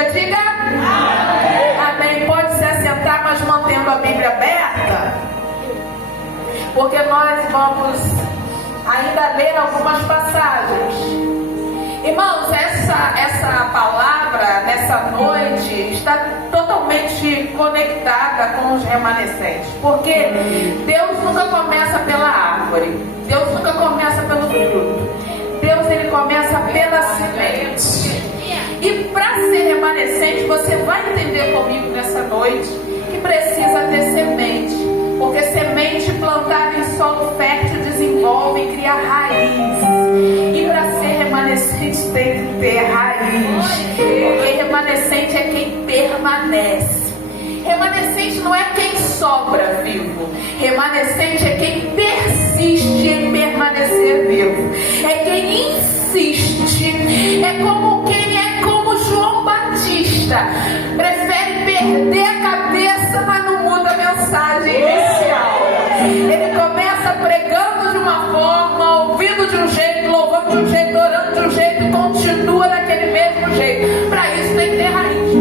igreja? Diga amém. Amém. Pode se assentar, mas mantendo a Bíblia aberta, porque nós vamos ainda ler algumas passagens. Irmãos, essa palavra nessa noite está totalmente conectada com os remanescentes, porque Deus nunca começa pela árvore, Deus nunca começa pelo fruto, Deus ele começa pela semente. E para ser remanescente, você vai entender comigo nessa noite que precisa ter semente, porque semente plantada em solo fértil desenvolve e cria raiz. E para ser remanescente tem que ter raiz, porque remanescente é quem permanece. Remanescente não é quem sobra vivo, remanescente é quem persiste em permanecer vivo, é quem insiste, é como João Batista, prefere perder a cabeça, mas não muda a mensagem inicial. Ele começa pregando de uma forma, ouvindo de um jeito, louvando de um jeito, orando de um jeito e continua daquele mesmo jeito. Para isso tem que ter raiz.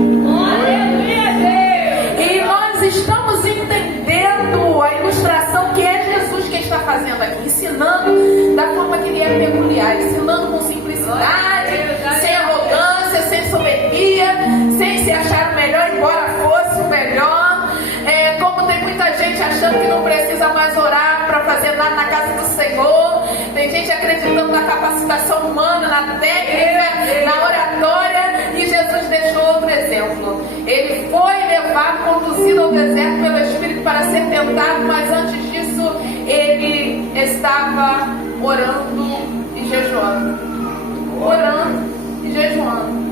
E nós estamos entendendo a ilustração que é Jesus que está fazendo aqui, ensinando da forma que ele é peculiar, ensinando com simplicidade, sem arrogância, sem soberbia, sem se achar o melhor, embora fosse o melhor. Como tem muita gente achando que não precisa mais orar para fazer nada na casa do Senhor, tem gente acreditando na capacitação humana, na técnica, na oratória, e Jesus deixou outro exemplo. Ele foi levado, conduzido ao deserto pelo Espírito para ser tentado, mas antes disso ele estava orando e jejuando. Orando e jejuando.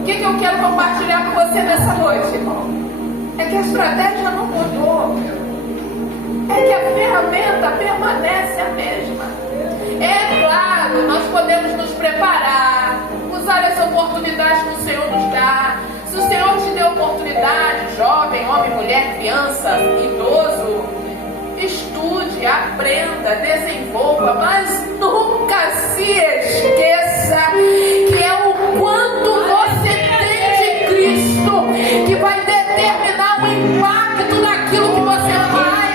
O que eu quero compartilhar com você nessa noite, irmão? É que a estratégia não mudou, é que a ferramenta permanece a mesma. É claro, nós podemos nos preparar, usar as oportunidades que o Senhor nos dá. Se o Senhor te deu oportunidade, jovem, homem, mulher, criança, idoso, estude, aprenda, desenvolva, mas nunca se esqueça que é o quanto você tem de Cristo que vai determinar o impacto daquilo que você faz.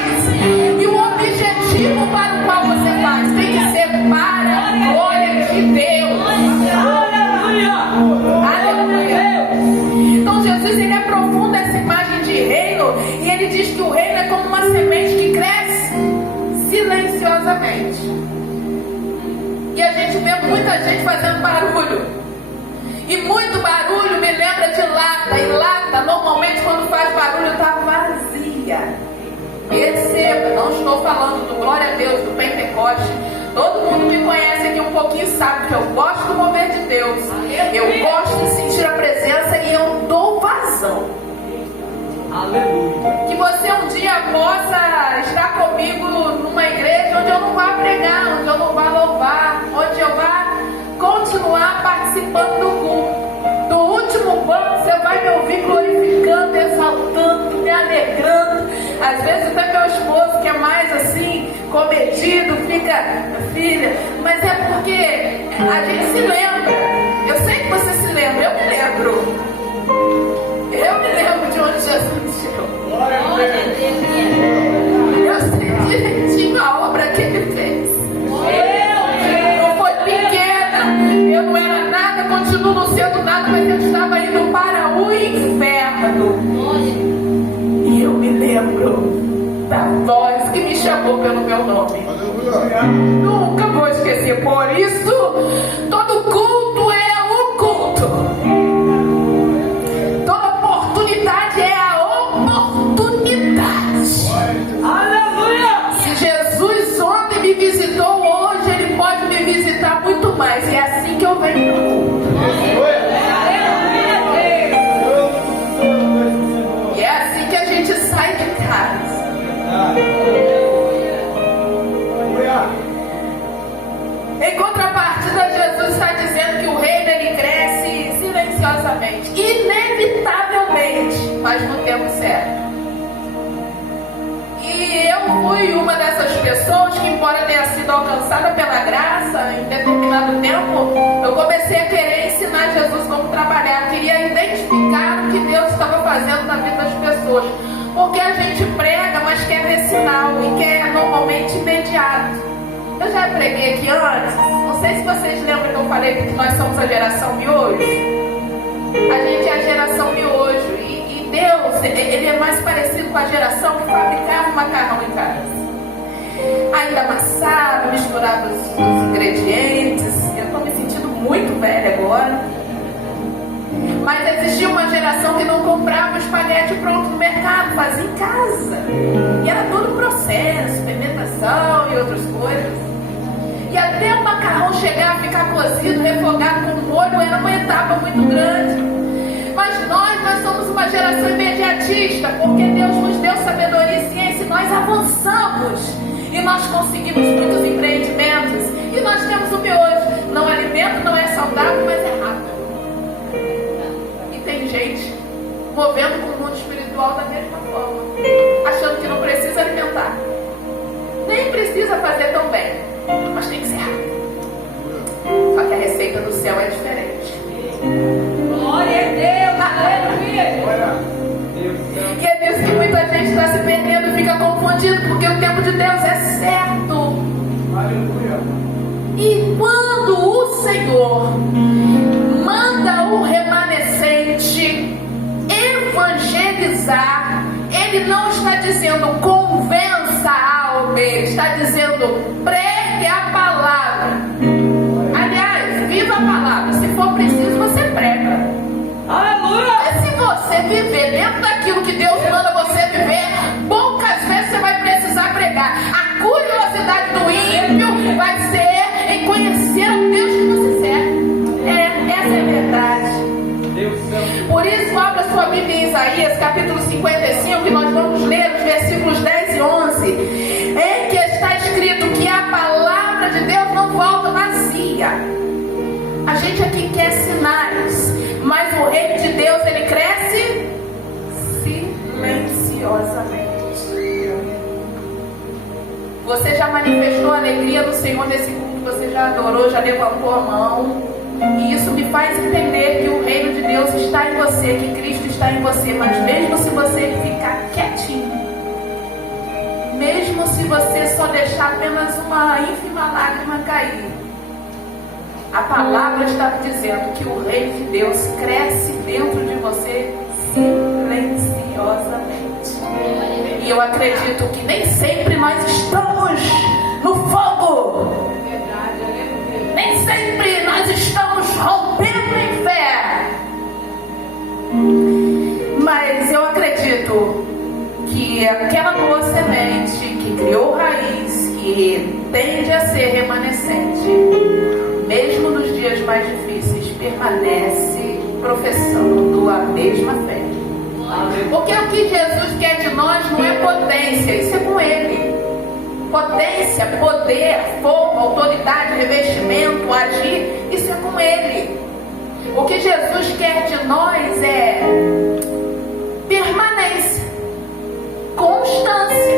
E o objetivo para o qual você faz tem que ser para a glória de Deus. Aleluia! Então Jesus ele aprofunda essa imagem de reino e ele diz que o reino é como uma semente que cresce silenciosamente. E a gente vê muita gente fazendo barulho. E muito barulho me lembra de lata. E lata, normalmente, quando faz barulho, está vazia. Perceba, não estou falando do glória a Deus, do Pentecoste. Todo mundo me conhece aqui um pouquinho, sabe que eu gosto do mover de Deus. Eu gosto de sentir a presença e eu dou vazão. Aleluia. Que você um dia possa estar comigo numa igreja onde eu não vá pregar, onde eu não vá louvar, onde eu vá continuar participando do culto. Do último banco você vai me ouvir glorificando, exaltando, me alegrando. Às vezes até meu esposo, que é mais assim, comedido, fica, filha, mas é porque a gente se lembra. Eu sei que você se lembra, eu me lembro. Eu me lembro de onde Jesus chegou. Eu sei direitinho a obra que ele fez. Não foi pequena, eu não era nada, continuo não sendo nada, mas eu estava indo para o inferno. E eu me lembro da voz que me chamou pelo meu nome. Nunca vou esquecer, por isso todo culto é o culto. É a oportunidade. Aleluia! Se Jesus ontem me visitou, hoje ele pode me visitar muito mais. E é assim que eu venho no culto. E é assim que a gente sai de casa. Em contrapartida, Jesus está dizendo que o reino ele cresce silenciosamente, inevitavelmente, mas no tempo certo. E eu fui uma dessas pessoas que, embora tenha sido alcançada pela graça em determinado tempo, eu comecei a querer ensinar Jesus como trabalhar, queria identificar pessoas, porque a gente prega, mas quer ver sinal e quer normalmente imediato. Eu já preguei aqui antes, não sei se vocês lembram que eu falei que nós somos a geração miojo. A gente é a geração miojo e Deus, Ele é mais parecido com a geração que fabricava o macarrão em casa. Ainda amassava, misturava os ingredientes. Eu estou me sentindo muito velha agora. Mas existia uma geração que não comprava o espaguete pronto no mercado, fazia em casa. E era todo um processo, fermentação e outras coisas. E até o macarrão chegar a ficar cozido, refogado com molho, era uma etapa muito grande. Mas nós somos uma geração imediatista, porque Deus nos deu sabedoria e ciência e nós avançamos. E nós conseguimos muitos empreendimentos. E nós temos o miojo. Não alimento, não é saudável, mas é rápido. E tem gente movendo com o mundo espiritual da mesma forma, achando que não precisa alimentar, nem precisa fazer tão bem, mas tem que ser rápido. Só que a receita do céu é diferente. Glória a Deus, aleluia. E é nisso que muita gente está se perdendo e fica confundido, porque o tempo de Deus é certo. Aleluia. E quando o Senhor manda o remanescente evangelizar, Ele não está dizendo convença A ou B, Ele está dizendo pregue a palavra. Aliás, viva a palavra. Se for preciso, você prega. Aleluia. Mas se você viver dentro daquilo que Deus manda você viver, poucas vezes você vai precisar pregar. A curiosidade do ímpio vai ser em conhecer o Deus que você serve. Essa é a verdade. Por isso, abra sua Bíblia em Isaías, capítulo 55, e nós vamos ler os versículos 10 e 11, em que está escrito que a palavra de Deus não volta vazia. A gente aqui quer sinais, mas o reino de Deus, ele cresce silenciosamente. Você já manifestou a alegria do Senhor nesse culto, você já adorou, já levantou a mão. E isso me faz entender que o reino de Deus está em você, que Cristo está em você. Mas mesmo se você ficar quietinho, mesmo se você só deixar apenas uma ínfima lágrima cair, a palavra está dizendo que o reino de Deus cresce dentro de você silenciosamente. E eu acredito que nem sempre nós estamos no fogo. Nem sempre nós estamos rompendo em fé. Mas eu acredito que aquela boa semente que criou raiz, que tende a ser remanescente, mesmo nos dias mais difíceis, permanece professando a mesma fé. Porque o que Jesus quer de nós não é potência, isso é com Ele. Potência, poder, fogo, autoridade, revestimento, agir, isso é com Ele. O que Jesus quer de nós é permanência, constância.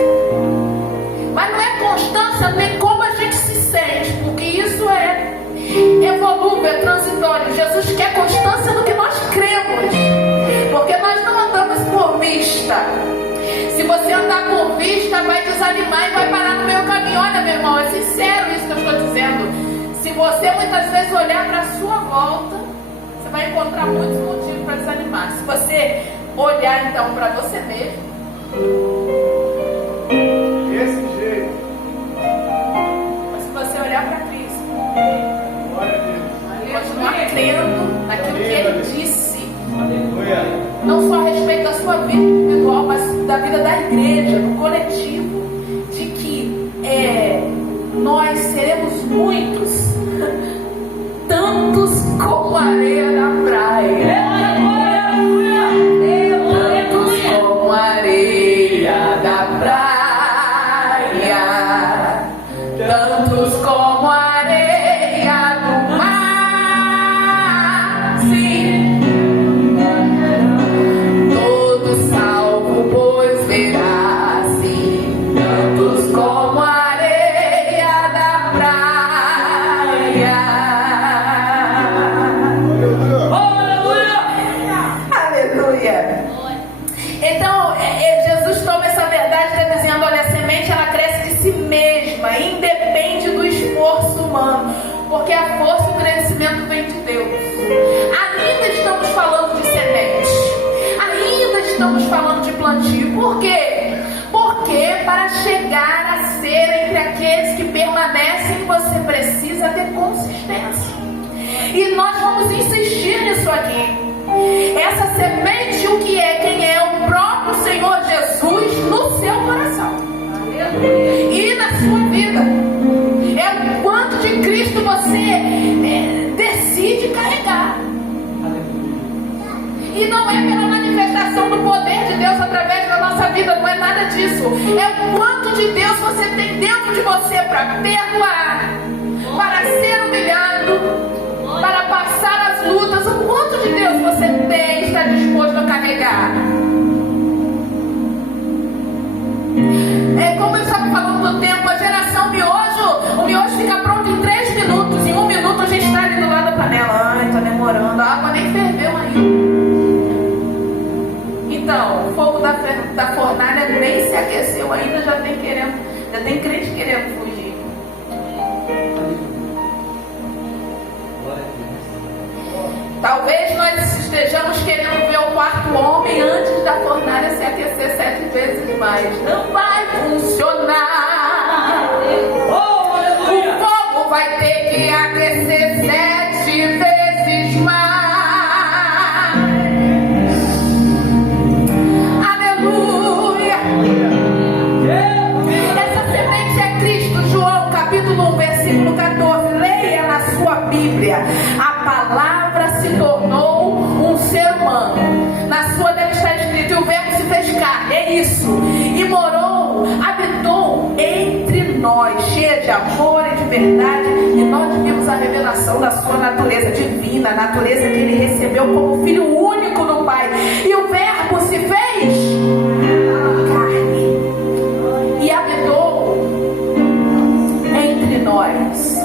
Mas não é constância nem como a gente se sente, porque isso é evolúvel, é transitório. Jesus quer constância no que nós cremos, porque nós não andamos por vista. Se você andar por vista, vai desanimar e vai parar no meio caminho. Olha, meu irmão, é sincero isso que eu estou dizendo. Se você muitas vezes olhar para a sua volta, você vai encontrar muitos motivos para desanimar. Se você olhar então para você mesmo, Desse jeito. mas se você olhar para Cristo, Glória a Deus. continuar crendo naquilo que Ele disse, Aleluia. não só a respeito da sua vida individual, mas da vida da igreja, do coletivo, de que nós seremos muitos, tantos como a areia da praia. Tantos como a areia da praia, tantos como a areia do mar. Sim, todo salvo pois verá, sim, tantos como a areia da praia. estamos falando de plantio. Por quê? Porque para chegar a ser entre aqueles que permanecem, você precisa ter consistência. E nós vamos insistir nisso aqui. Essa semente, o que é? Quem é? O próprio Senhor Jesus no seu coração e na sua vida. É o quanto de Cristo você decide carregar. E não é pela manifestação do poder de Deus através da nossa vida, não é nada disso. É o quanto de Deus você tem dentro de você para perdoar, para ser humilhado, para passar as lutas. O quanto de Deus você tem, está disposto a carregar. É como eu estava falando do tempo, a geração miojo, o miojo fica pronto em 3 minutos. Em 1 minuto a gente está ali do lado da panela. Ai, está demorando, a água nem ferveu ainda. Então, o fogo da fornalha nem se aqueceu ainda, já tem crente querendo fugir. Talvez nós estejamos querendo ver o quarto homem antes da fornalha se aquecer 7 vezes mais. Não vai funcionar. O fogo vai ter que aquecer 7 vezes mais. Aleluia. Essa semente é Cristo. João capítulo 1 versículo 14. Leia na sua Bíblia. A palavra se tornou um ser humano. Na sua deve estar escrito: e o verbo se fez carne. É isso. E morou, habitou entre nós, cheia de amor e de verdade. E nós vimos a revelação da sua natureza divina, a natureza que ele recebeu como filho único do Pai. E o verbo se fez carne e habitou entre nós.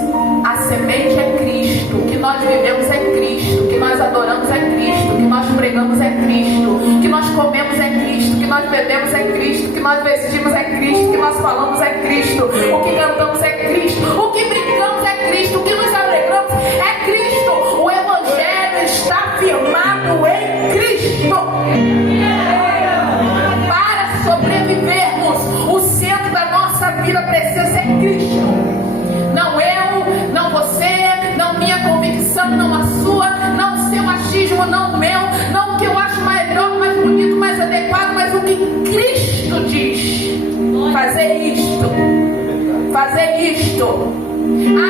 A semente é Cristo, o que nós vivemos é Cristo, o que nós adoramos é Cristo, o que nós pregamos é Cristo, o que nós comemos é Cristo, o que nós bebemos é Cristo, o que nós vestimos é Cristo, o que nós falamos é Cristo, o que cantamos é Cristo, o que brincamos é Cristo, o que nos alegramos é Cristo. O Evangelho está firmado em Cristo. Para sobrevivermos, o centro da nossa vida precisa ser Cristo. Não eu, não você, não minha convicção, não a sua, não seu achismo, não o meu, não o que eu acho melhor, mais bonito, mais adequado, mas o que Cristo diz. Fazer isto. Fazer isto.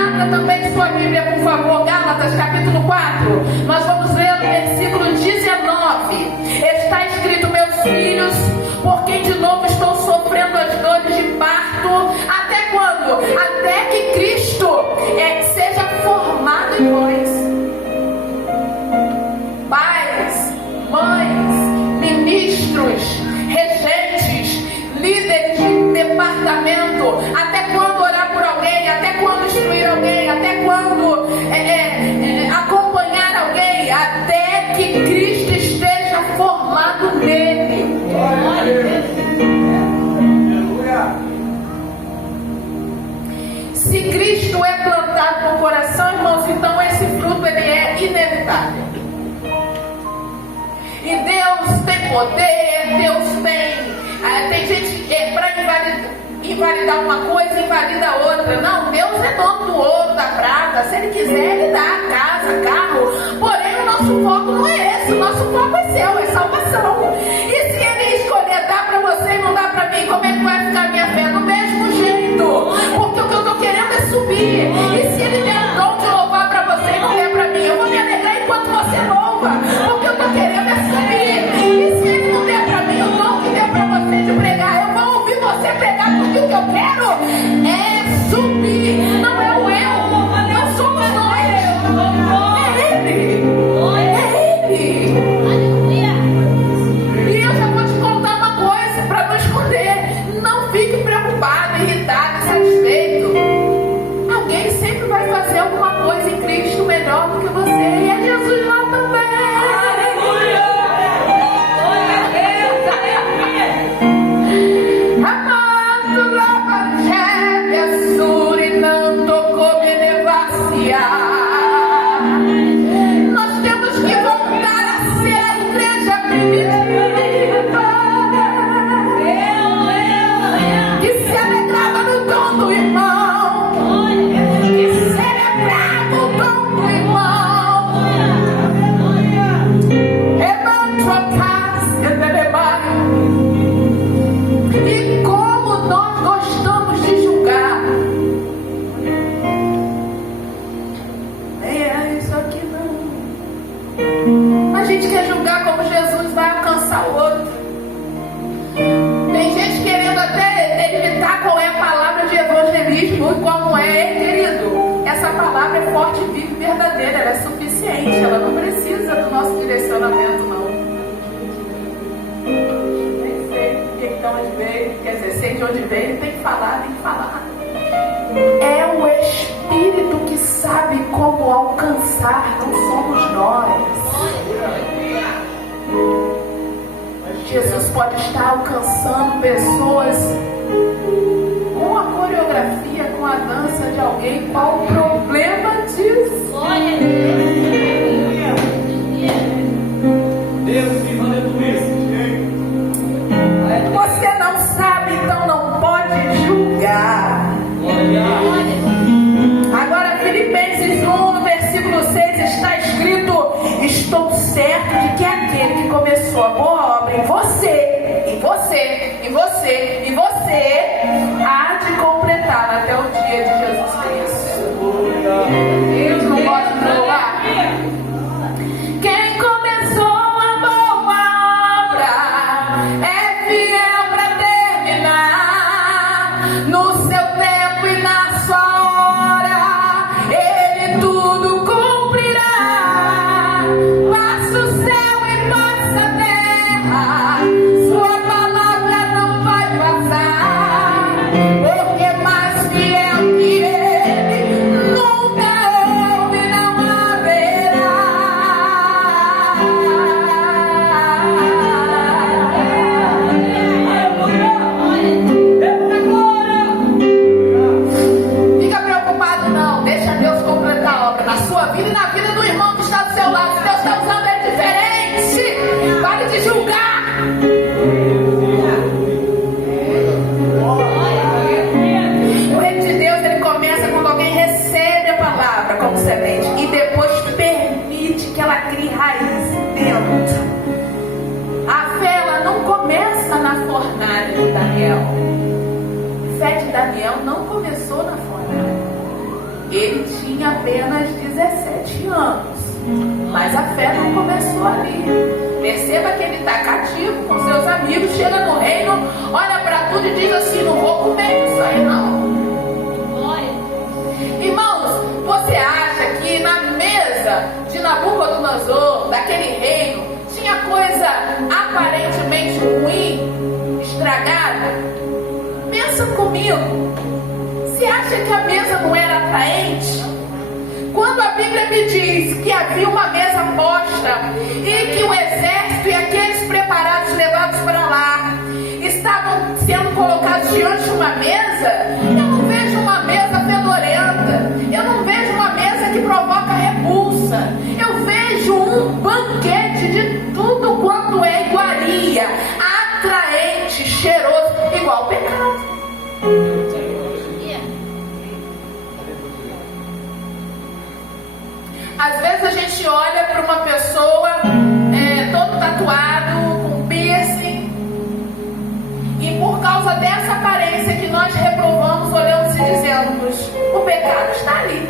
Abra também sua Bíblia, por favor, Gálatas capítulo 4. Nós vamos ler o versículo 19. Está escrito: meus filhos, por quem de novo estou sofrendo as dores de parto. Até quando? Até que Cristo seja formado em vós. Pais, mães, ministros, regentes, líderes de departamento. Até quando orar por alguém? Até quando instruir alguém? Até quando acompanhar alguém? Até que Cristo esteja formado nele. Se Cristo é plantado no coração, irmãos, então esse fruto ele é inevitável. E Deus tem poder, Deus tem gente para invalidar uma coisa, invalida a outra. Não, Deus é dono do ouro, da prata. Se Ele quiser, Ele dá casa, carro. Porém, o nosso foco não é esse. O nosso foco é seu, é salvação. E se Ele escolher dar para você e não dar para mim, como é que vai ficar a minha fé? Do mesmo jeito. Porque o que eu estou querendo é subir. E se Ele der o dom de louvar para você e não der para mim, eu vou me alegrar enquanto você louva. Porque eu estou querendo é subir. E se Ele não der para mim o dom que deu para você de pregar, eu vou ouvir você pregar, porque o que eu quero é subir. Não é o eu, não somos nós. É Ele. É Ele. dele, tem que falar, tem que falar. É o Espírito que sabe como alcançar, não somos nós. Jesus pode estar alcançando pessoas com a coreografia, com a dança de alguém. Qual o problema disso? Deus que fazendo isso, Você não sabe, então não pode julgar. Agora, Filipenses 1, no versículo 6, está escrito: estou certo de que aquele que começou a boa obra em você, há de completá-la até o dia de Jesus Cristo. Deus não pode provar. Quem começou a boa obra é fiel para terminar. No seu tempo e na sua hora, Ele tudo cumprirá. Passa o céu e passa a terra, Sua palavra não vai passar. Porque mais fiel que Ele nunca houve, não haverá. Fica preocupado não, deixa Deus completar a obra na sua vida e na vida do irmão que está do seu lado. Se Deus está usando ele diferente, pare de julgar. O reino de Deus, ele começa quando alguém recebe a palavra como semente e depois permite que ela crie raiz dentro. A fé, ela não começa na fornalha de Daniel. A fé de Daniel não começou na fornalha. Ele tinha apenas 17 anos, mas a fé não começou ali. Perceba que ele está cativo com seus amigos, chega no reino, olha para tudo e diz assim: não vou comer isso aí não. Irmãos, você acha que na mesa de Nabucodonosor, daquele reino, tinha coisa aparentemente ruim, estragada? Pensa comigo. Você acha que a mesa não era atraente? Quando a Bíblia me diz que havia uma mesa posta e que o exército e aqueles preparados levados para lá estavam sendo colocados diante de uma mesa, eu não vejo uma mesa fedorenta, eu não vejo uma mesa que provoca repulsa, eu vejo um banquete de tudo quanto é iguaria, atraente, cheiroso, igual o pecado. Às vezes a gente olha para uma pessoa todo tatuado, com piercing, e por causa dessa aparência que nós reprovamos, olhamos e dizemos: o pecado está ali.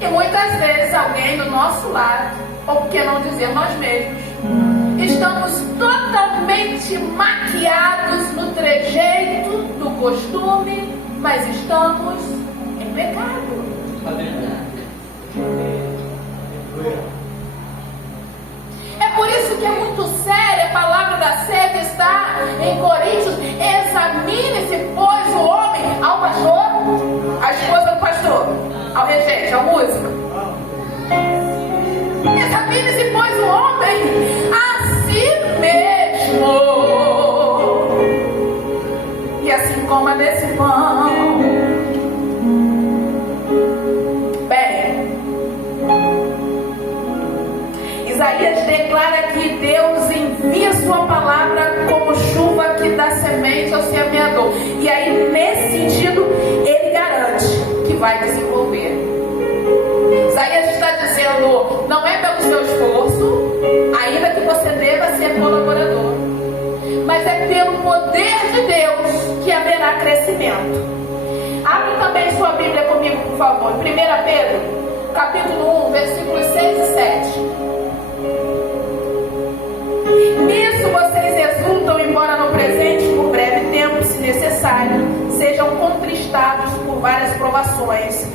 E muitas vezes alguém do nosso lado, ou por que não dizer nós mesmos, estamos totalmente maquiados no trejeito, no costume, mas estamos em pecado. É por isso que é muito séria a palavra da sé que está em Coríntios: examine-se, pois, o homem ao pastor, a esposa do pastor, ao regente, ao músico. Examine-se, pois, o homem a si mesmo, e assim coma desse pão. Isaías declara que Deus envia sua palavra como chuva que dá semente ao semeador. E aí, nesse sentido, ele garante que vai desenvolver. Isaías está dizendo: não é pelo seu esforço, ainda que você deva ser colaborador, mas é pelo poder de Deus que haverá crescimento. Abre também sua Bíblia comigo, por favor, 1 Pedro, capítulo 1, versículos 6 e 7. Nisso vocês exultam, embora no presente, por breve tempo, se necessário, sejam contristados por várias provações,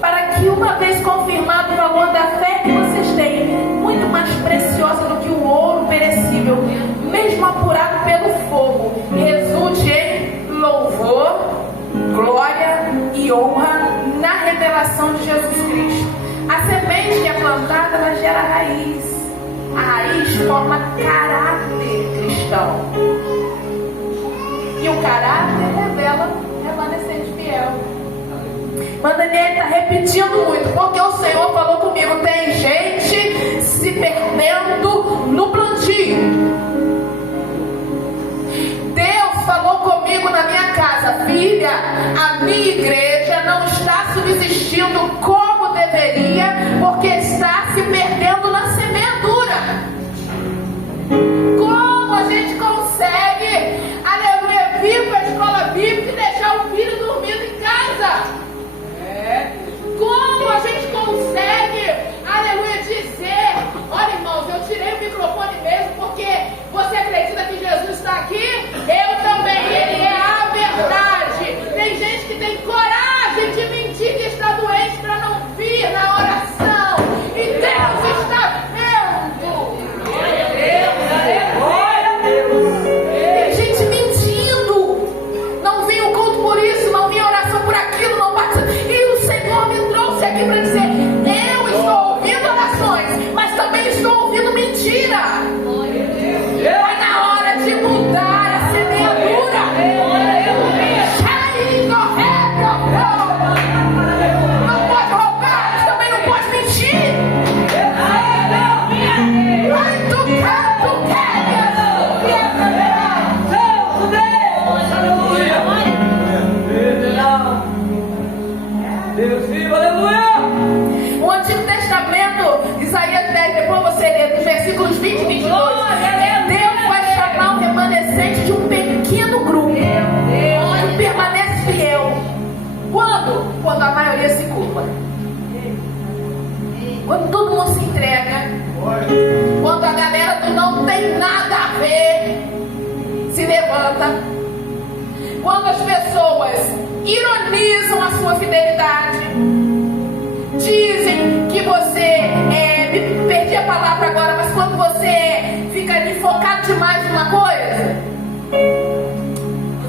para que, uma vez confirmado o valor da fé que vocês têm, muito mais preciosa do que o ouro perecível, mesmo apurado pelo fogo, resulte em e honra na revelação de Jesus Cristo. A semente que é plantada, ela gera raiz. A raiz forma caráter cristão. E o caráter revela remanescente fiel. Mas Daniel está repetindo muito, porque o Senhor falou comigo: tem gente se perdendo no plantio. Deus falou comigo na minha casa: filha, a minha igreja não está subsistindo como deveria, porque está se perdendo na semeadura. Como a gente consegue, aleluia, vir para a escola bíblica e deixar o filho dormindo em casa? Como a gente consegue, aleluia, dizer: olha, irmãos, eu tirei o microfone mesmo porque você acredita que Jesus está aqui? Eu também, Ele é a verdade. Tem gente que tem coragem de mentir que está doente para não vir na oração, e Deus está vendo. Glória a Deus. Tem gente mentindo: não vim o culto por isso, não vim a oração por aquilo, não bate. E o Senhor me trouxe aqui para dizer: eu estou ouvindo orações, mas também estou ouvindo mentira. Vai na hora de mudar a semeadura. Não pode roubar, mas também não pode mentir. Vai tocar, Deus vivo, aleluia! O Antigo Testamento, Isaías 10, depois você lê dos versículos 20 e 22. Deus vai chamar o remanescente de um pequeno grupo que permanece fiel. Quando? Quando a maioria se curva. Quando todo mundo se entrega. Quando a galera do não tem nada a ver se levanta. Quando as pessoas ironizam a sua fidelidade, dizem que você me perdi a palavra agora, mas quando você fica ali focado demais em uma coisa,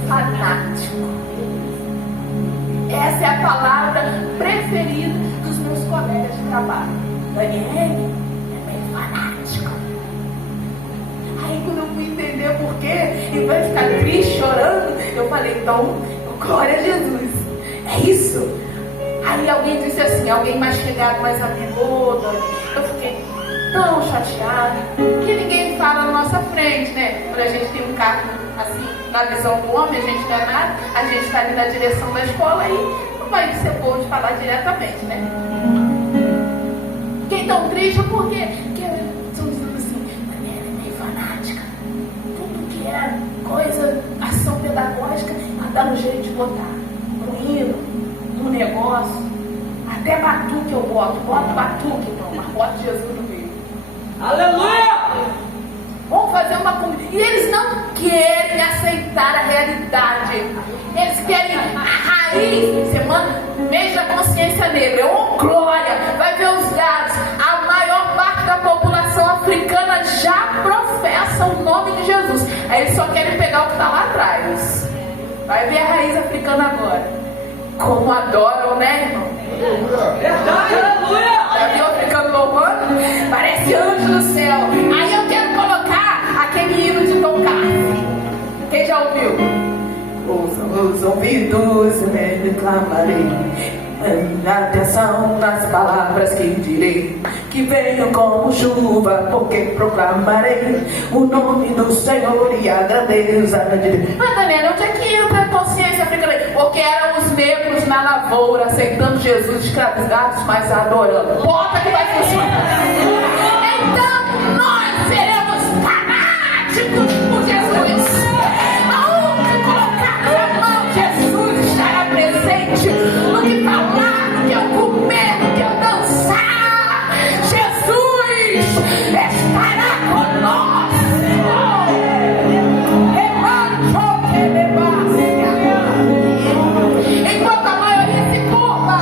fanático. Essa é a palavra preferida dos meus colegas de trabalho. Daniel é meio fanático. Aí quando eu fui entender por quê, e vai ficar triste, chorando, eu falei: então, glória a Jesus, é isso. Aí alguém disse assim, alguém mais chegado, mais amigo, eu fiquei tão chateada, que ninguém fala na nossa frente, né? Quando a gente tem um cargo assim, na visão do homem, a gente não é nada, a gente está ali na direção da escola e não vai ser bom de falar diretamente, né? Fiquei tão triste porque estão dizendo assim: Daniela é meio fanática, tudo que é coisa, ação pedagógica, ela dá um jeito de botar no hino, no negócio, até batuque eu boto batuque, não, mas boto Jesus no meio. Aleluia! Vamos fazer uma comida. E eles não querem aceitar a realidade. Eles querem a raiz. Semana, mês da consciência negra. Oh, glória! Vai ver os dados. A maior parte da população africana já professa o nome de Jesus. Aí eles só querem pegar o que está lá atrás. Vai ver a raiz africana agora. Como adoram, né, irmão? Verdade, aleluia! Já viu africano louvando? Parece anjo do céu. Aí eu quero colocar aquele hino de Tom Carlos. Quem já ouviu? Os ouvidos me clamarei, atenção nas palavras que direi, que venham como chuva, porque proclamarei o nome do Senhor e a grandeza de Deus. Mas Daniela, onde é que entra a consciência africana? Porque eram os negros na lavoura, aceitando Jesus, escravizados, mas adorando. Bota que vai funcionar. Então nós seremos fanáticos por Jesus. Aonde colocar na mão, Jesus estará presente. No que falar, no que eu comer, no que eu dançar, Jesus estará conosco. Enquanto a maioria se curva,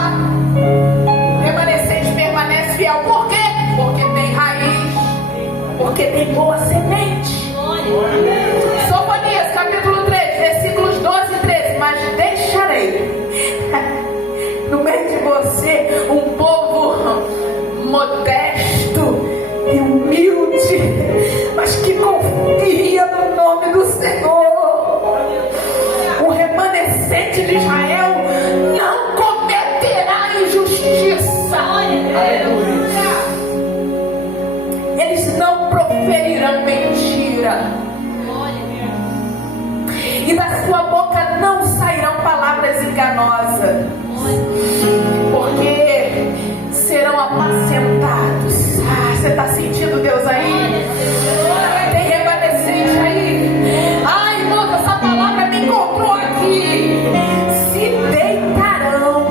o remanescente permanece fiel. Por quê? Porque tem raiz, porque tem boa semente. Sofonias capítulo 3, versículos 12 e 13. Mas deixarei E da sua boca não sairão palavras enganosas, porque serão apacentados. Você está sentindo Deus aí? Tem remanescente aí? Ai, irmão, essa palavra me encontrou aqui. Se deitarão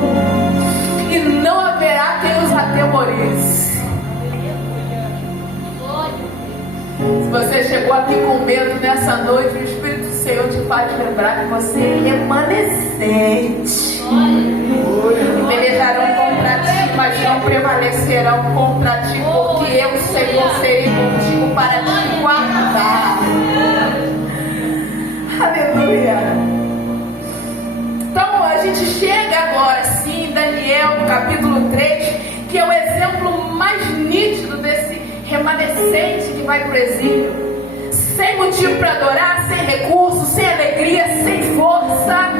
e não haverá quem os atemorize. Se você chegou aqui com medo nessa noite, o Espírito do Senhor te faz lembrar que você é remanescente. Pelejarão contra ti, mas não prevalecerão contra ti, porque eu, Senhor, serei contigo para te guardar. Aleluia. Então a gente chega agora sim em Daniel, no capítulo 3, que é o exemplo mais nítido desse remanescente que vai para o exílio, sem motivo para adorar, sem recursos, sem alegria, sem força,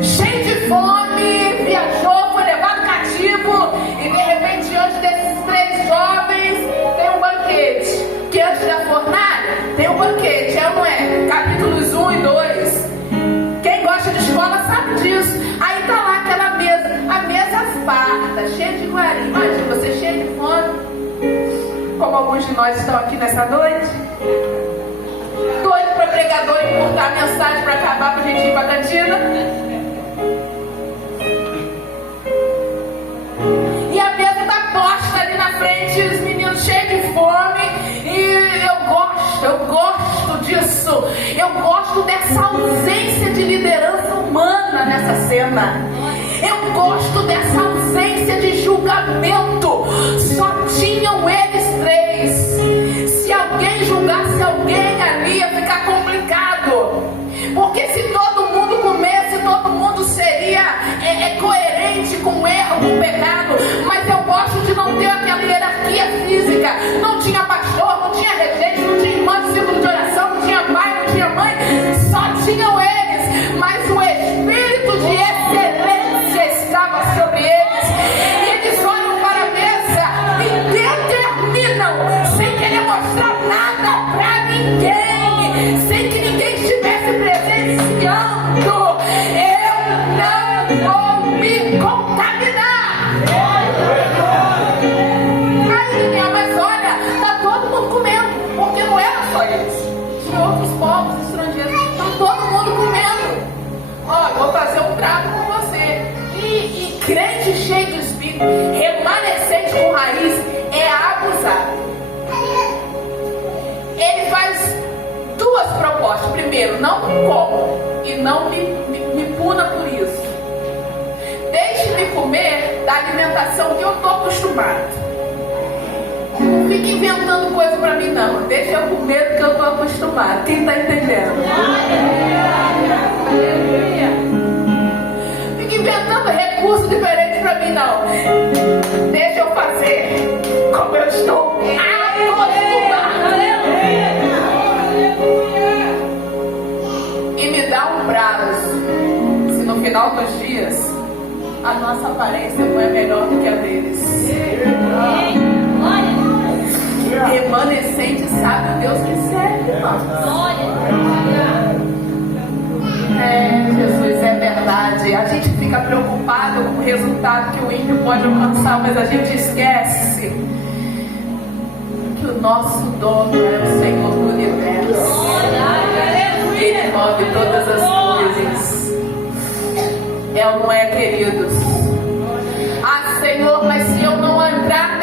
cheio de fome, viajou, foi levado cativo, e de repente diante desses 3 jovens tem um banquete, que antes da fornalha tem um banquete, é ou não é? Capítulos 1 e 2, quem gosta de escola sabe disso. Aí tá lá aquela mesa, a mesa farta, cheia de guarim. Imagina você cheio de fome, como alguns de nós estão aqui nessa noite, doido para pregador encurtar a mensagem para acabar, para a gente ir para a cantina. E a mesa está posta ali na frente, os meninos cheios de fome. E eu gosto disso. Eu gosto dessa ausência de liderança humana nessa cena. Eu gosto dessa ausência de julgamento. Só tinham eles 3. Se alguém julgasse alguém ali, ia ficar complicado. Porque se todo mundo comesse, todo mundo seria coerente com o erro, com o pecado. Mas eu gosto de não ter aquela hierarquia física. Não tinha pastor, não tinha regente, não tinha irmã de círculo de oração, não tinha pai, não tinha mãe. Só tinham eles. Mas o espírito de excelência estava sobre eles. E eles olham para a mesa e determinam, sem querer mostrar nada para ninguém, sem que ninguém estivesse presenciando: eu não vou me contaminar. Aí, Daniel, mas olha, tá todo mundo comendo, porque não era só eles, tinha outros povos estrangeiros, tá todo mundo comendo. Olha, vou fazer um trato com você. E crente cheio de espírito, remanescente com raiz, é abusado. Ele faz 2 propostas. Primeiro, não como e não me puna por isso. Deixe-me comer da alimentação que eu estou acostumado. Não fique inventando coisa para mim, não. Deixa eu comer do que eu estou acostumado. Quem está entendendo? Fique inventando recursos diferentes para mim, não. Deixa eu fazer como eu estou acostumado. E me dá um prazo. Se no final dos dias a nossa aparência não é melhor do que a deles. Remanescente sabe o Deus que serve, irmãos. Jesus, é verdade. A gente fica preocupado com o resultado que o ímpio pode alcançar, mas a gente esquece que o nosso dono é o Senhor do universo. Ele move todas as coisas. É ou não é, queridos? Ah, Senhor, mas se eu não entrar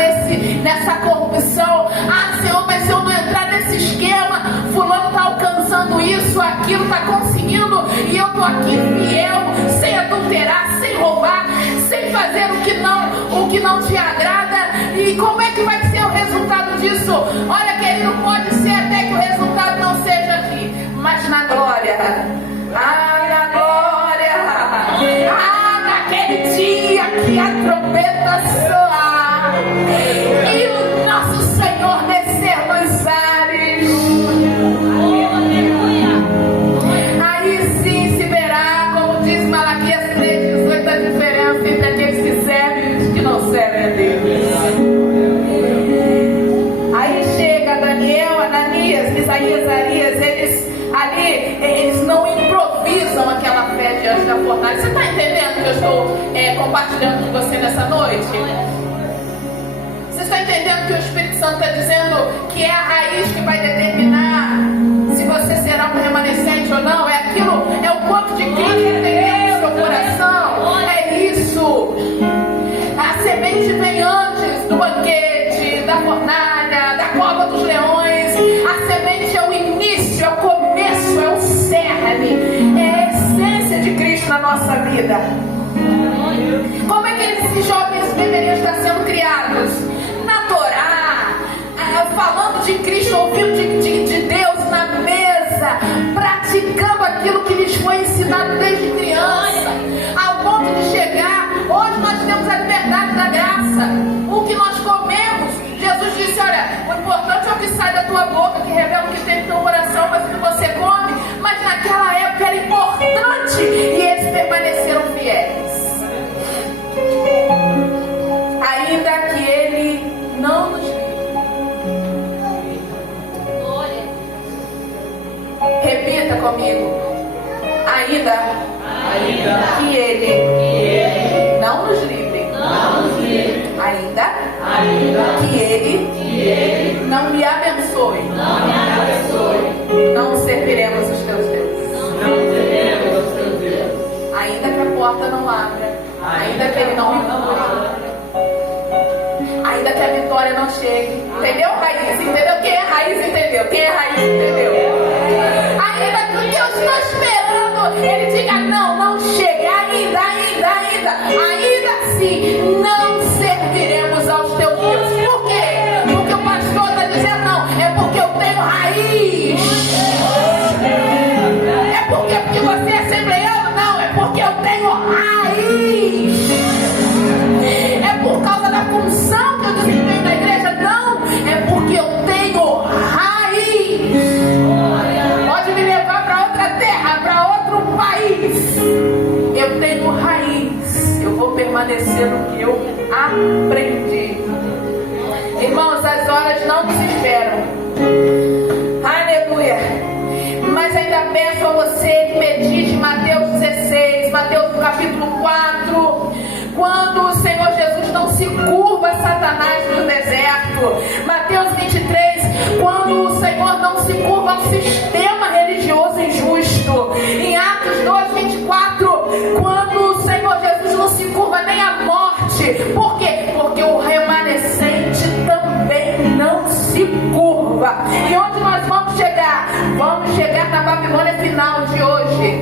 nessa corrupção, Senhor, mas se eu não entrar nesse esquema, fulano está alcançando isso, aquilo, está conseguindo, e eu estou aqui fiel, sem adulterar, sem roubar, sem fazer o que não te agrada. E como é que vai ser o resultado disso? Olha, querido, pode ser até que o resultado não seja aqui, mas na glória. Na glória. Naquele dia que a trombeta soar e o nosso Senhor descer nos ares. Aí sim se verá, como diz Malaquias 3:18, a diferença entre aqueles que servem e os que não servem a Deus. Aí chega Isaías, Arias, eles não improvisam aquela fé diante da fornalha. Você está entendendo o que eu estou compartilhando com você nessa noite? Você está entendendo que o Espírito Santo está dizendo que é a raiz que vai determinar se você será um remanescente ou não? É o corpo de Cristo que tem no seu coração. É isso. A semente vem antes do banquete, da fornalha, da cova dos leões. A semente é o início, é o começo, é o cerne, é a essência de Cristo na nossa vida. Como é que esses jovens deveriam estar sendo criados? Na Torá, falando de Cristo, ouvindo de Deus na mesa, praticando aquilo que lhes foi ensinado desde criança, ao ponto de chegar, hoje nós temos a liberdade da graça. O que nós comemos, Jesus disse, olha, o importante é o que sai da tua boca, que revela o que tem no teu coração, mas o que você come. Mas naquela época era importante e eles permaneceram fiéis. Ainda que ele não nos livre. Repita comigo. Ainda que ele não nos livre. Ainda que ele não me abençoe. Não serviremos os teus deuses. Ainda que a porta não abra. Ainda que ele não me cure. Ainda que a vitória não chegue. Entendeu, Raiz? Entendeu? Quem é Raiz entendeu? Quem é Raiz entendeu? Ainda que eu estou esperando ele diga não chega. Ainda assim não serviremos aos teus deuses. Por quê? Porque o pastor está dizendo não. É porque eu tenho raiz. É porque você é assembleano? Não. É porque eu tenho raiz. É por causa da função que eu desempenho na igreja? Não, é porque eu tenho raiz. Pode me levar para outra terra, para outro país. Eu tenho raiz. Eu vou permanecer no que eu aprendi. Irmãos, as horas não nos esperam. Aleluia. Mas ainda peço a você que medite Mateus 16, Mateus capítulo 4, quando o Senhor Jesus não se curva a Satanás no deserto. Mateus 23, quando o Senhor não se curva ao sistema religioso injusto. Em Atos 12, 24, quando o Senhor Jesus não se curva nem à morte. Por quê? Porque o remanescente também não se curva. E onde nós vamos chegar? Vamos chegar na Babilônia final de hoje.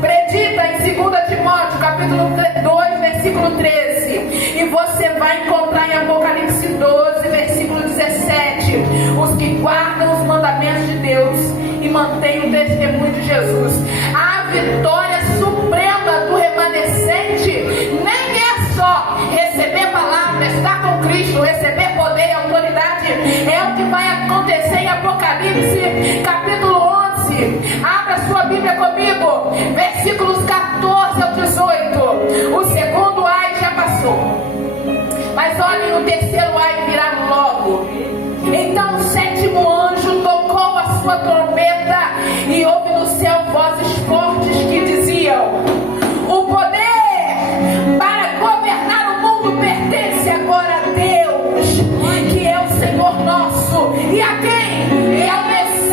Predita em 2 Timóteo, capítulo 2, versículo 13. E você vai encontrar em Apocalipse 12, versículo 17. Os que guardam os mandamentos de Deus e mantêm o testemunho de Jesus. A vitória suprema do remanescente nem é só receber palavra, estar com Cristo, receber poder e autoridade. É o que vai acontecer em Apocalipse, capítulo 11. Abra sua Bíblia comigo, versículos 14 ao 18. O segundo ai já passou, mas olhem, o terceiro ai virá logo. Então o sétimo anjo tocou a sua trombeta e houve no céu vozes fortes que diziam: o poder para governar o mundo pertence agora a Deus, que é o Senhor nosso. E a quem? E ao Messias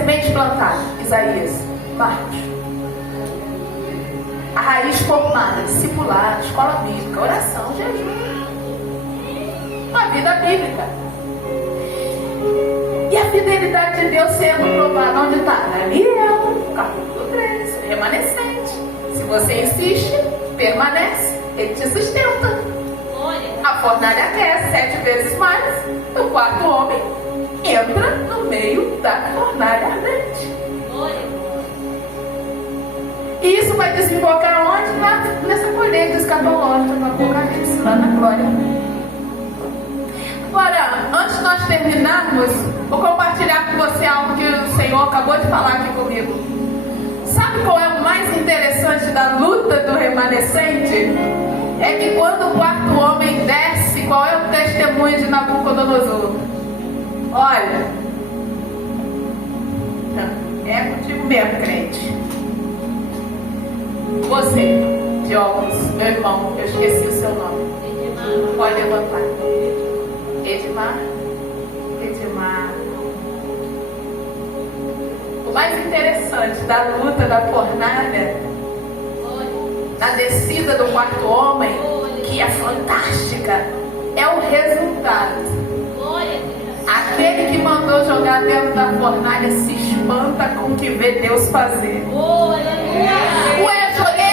semente plantada, Isaías, Marcos. A raiz formada, discipulado, escola bíblica, oração, jejum. Uma vida bíblica. E a fidelidade de Deus sendo provada onde está? Daniel, capítulo 3, remanescente. Se você insiste, permanece, ele te sustenta. A fornalha aquece 7 vezes mais. O quarto homem entra no meio da fornalha ardente. E isso vai desembocar onde? Nessa colheita escatológica do Apocalipse, lá na glória. Agora, antes de nós terminarmos, vou compartilhar com você algo que o Senhor acabou de falar aqui comigo. Sabe qual é o mais interessante da luta do remanescente? É que quando o quarto homem desce, qual é o testemunho de Nabucodonosor? Olha, é contigo mesmo, crente. Você, Diogos, meu irmão, eu esqueci o seu nome. Pode levantar. Edmar. O mais interessante da luta da fornalha, na descida do quarto homem, que é fantástica, é o resultado. Aquele que mandou jogar dentro da fornalha se espanta com o que vê Deus fazer. Ué, joguei